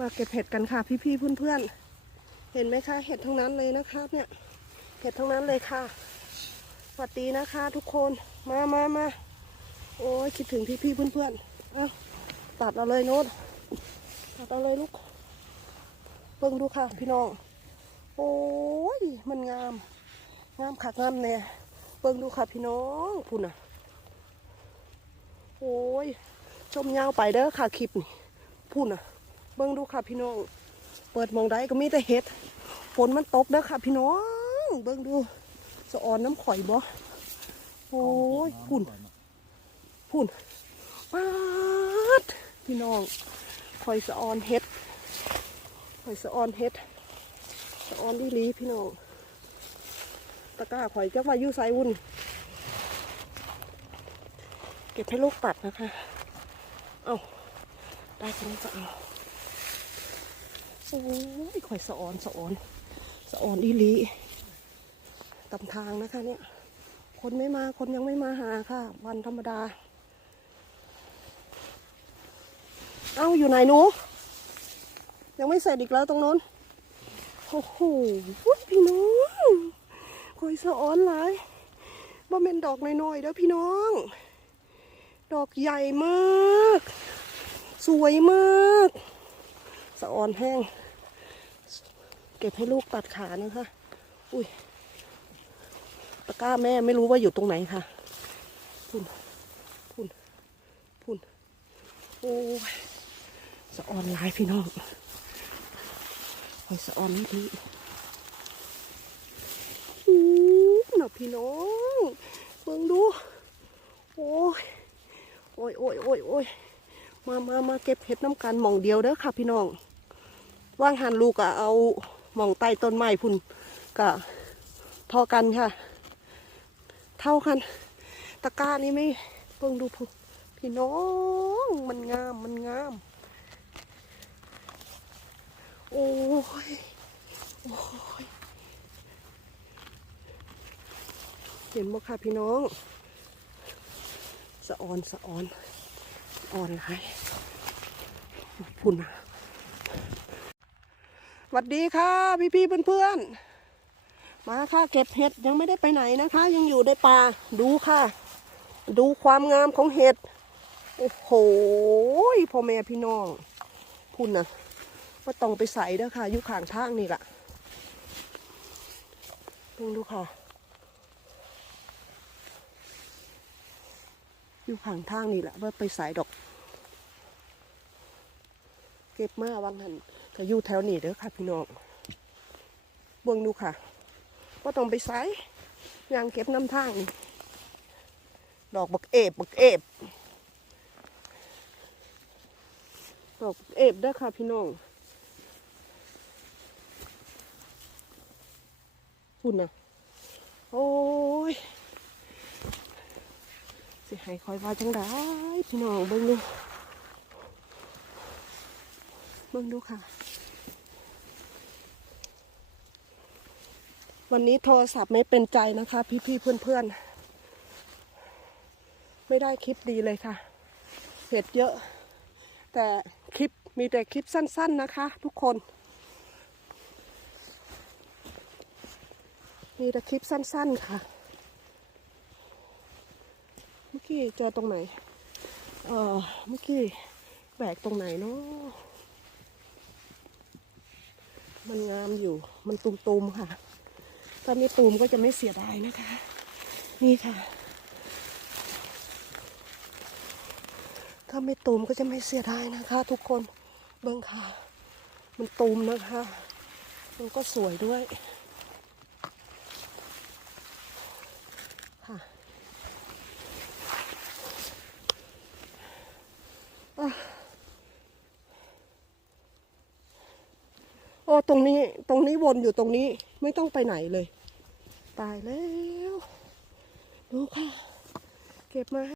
มาเก็บเห็ดกันค่ะพี่ๆเพื่อนๆ เห็นไหมคะเห็ดทั้งนั้นเลยนะคะเนี่ยเห็ดทั้งนั้นเลยค่ะสวัสดีนะคะทุกคนมามามาโอ้ยคิดถึงพี่ๆเพื่อนๆเอาตัดเอาเลยโน้ตตัดเอาเลยลูกเบิ่งดูค่ะพี่น้อง โอ้ยมันงาม งามคักงามแน่เบิ่งดูค่ะพี่น้องพุ่นอะ โอ้ยชมยาวไปเด้อค่ะคลิปนี่พุ่นอะ บิ่งดูค่ะพี่น้อง เปิดมองได้ก็มีแต่เห็ดฝนมันตกเด้อค่ะ พี่น้อง เบิ่งดูสะอ่อนน้ำข่อยบ่โอ้ยพุ่นพุ่นปาดพี่น้องข่อยสะออนเห็ดข่อยสะออนเห็ดสะออนดีลีพี่น้องตะกร้าข่อยจักว่ายู่ไซวุ่น เก็บให้ลูกตัดนะคะ เอาได้ก็ต้องจะเอา โอ้ยข่อยสะออนสะออนสะออนอีลีตำทางนะคะเนี่ย คนไม่มาคนยังไม่มาหาค่ะ วันธรรมดา เอ้าอยู่ไหนหนู ยังไม่เสร็จอีกแล้วตรงโน้นโอ้โหพี่น้องคอยสะออนหลายบ่เป็นดอกน้อยๆเด้อพี่น้อง ดอกใหญ่มาก สวยมาก สะออนแห้ง เก็บให้ลูกตัดขานะคะ อุ้ยตะกร้าแม่ไม่รู้ว่าอยู่ตรงไหนค่ะ พุ่น พุ่น พุ่น โอ้ยสะออนลายพี่น้องโอ้ยสะออนนี่ดีอู้น่ะพี่น้องเบิ่งดู โอ้ย โอ้ยโอ้ยโอ้ยโอ้ยมามามาเก็บเห็ดน้ำกันหม่องเดียวเด้อค่ะพี่น้อง ว่างหันลูกอะเอาหม่องใต้ต้นไม้พุ่นกะพอกันค่ะ เท่ากัน ตะกร้านี่ไม่เบิ่งดูพุ่นพี่น้องมันงามมันงาม โอ้ยโอ้ยเห็นบ่ค่ะพี่น้อง สะออนสะออนอ่อนหลายพุ่นนะ สวัสดีค่ะ พี่พี่ๆเพื่อนมาค่ะเก็บเห็ดยังไม่ได้ไปไหนนะคะ ยังอยู่ในป่าดูค่ะ ดูความงามของเห็ดโอ้โหพ่อแม่พี่น้องพุ่นนะว่าต้องไปใส่เด้อค่ะอยู่ข้างทางนี่แหละเพิ่งดูค่ะ อยู่ข้างทางนี่แหละว่าไปใสายดอก ก็บมาวังหันก็อยู่แถวนี้เด้อค่ะพี่น้องเบิ่งดูค่ะว่าต้องไปสายยางเก็บน้ำทางนี่ดอกบักเอบบักเอบดอกบักเอบเด้ค่ะพี่น้องคุณนะโอ้ยสิให้คอยว่าจังได้พี่น้องเบิ่งดู เบิ่งดูค่ะ วันนี้โทรศัพท์ไม่เป็นใจนะคะ พี่ๆเพื่อนๆ ไม่ได้คลิปดีเลยค่ะเห็ดเยอะ แต่คลิปมีแต่คลิปสั้น ๆนะคะ ทุกคน มีแต่คลิปสั้น ๆค่ะเมื่อกี้เจอตรงไหน เออเมื่อกี้แบกตรงไหนเนาะ มันงามอยู่ มันตุมๆค่ะ ถ้าไม่ตุมก็จะไม่เสียดายนะคะ นี่ค่ะ ถ้าไม่ตุมก็จะไม่เสียดายนะคะ ทุกคน เบิ้งค่ะ มันตุมนะคะ มันก็สวยด้วย อ้ตรงนี้ตรงนี้วนอยู่ตรงนี้ไม่ต้องไปไหนเลย ตายแล้ว ดูค่ะ เก็บมา